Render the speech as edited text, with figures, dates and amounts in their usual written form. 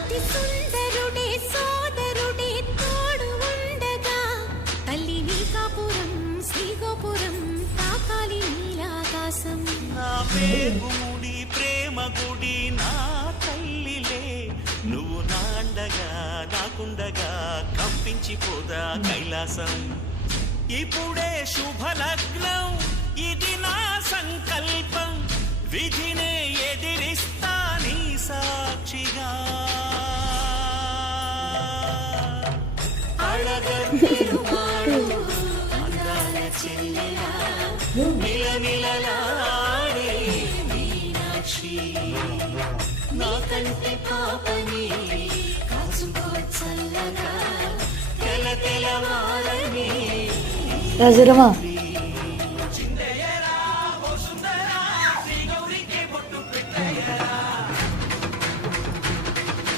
అతి సుందరుడే సోదరుడే తోడు ఉండగా తల్లి నీ కాపురం శ్రీగోపురం తాకాలి నీలాకాశం. నా పేగుముడి ప్రేమ గుడి నా తల్లిలే, నువ్వు నాండగా నాకుండగా కంపించిపోదా కైలాసం. ఇప్పుడే శుభలగ్నం, ఇది నా సంకల్పం, విధినే ఎదిరిస్తా నీ సాక్షిగా. అడగరువాడు అందాల చెల్లెలా మిలమిలలాడే మీనాక్షి, నా కంటి పాపని కాచుకో చల్లగా తెల తెలవారని. రాజరమా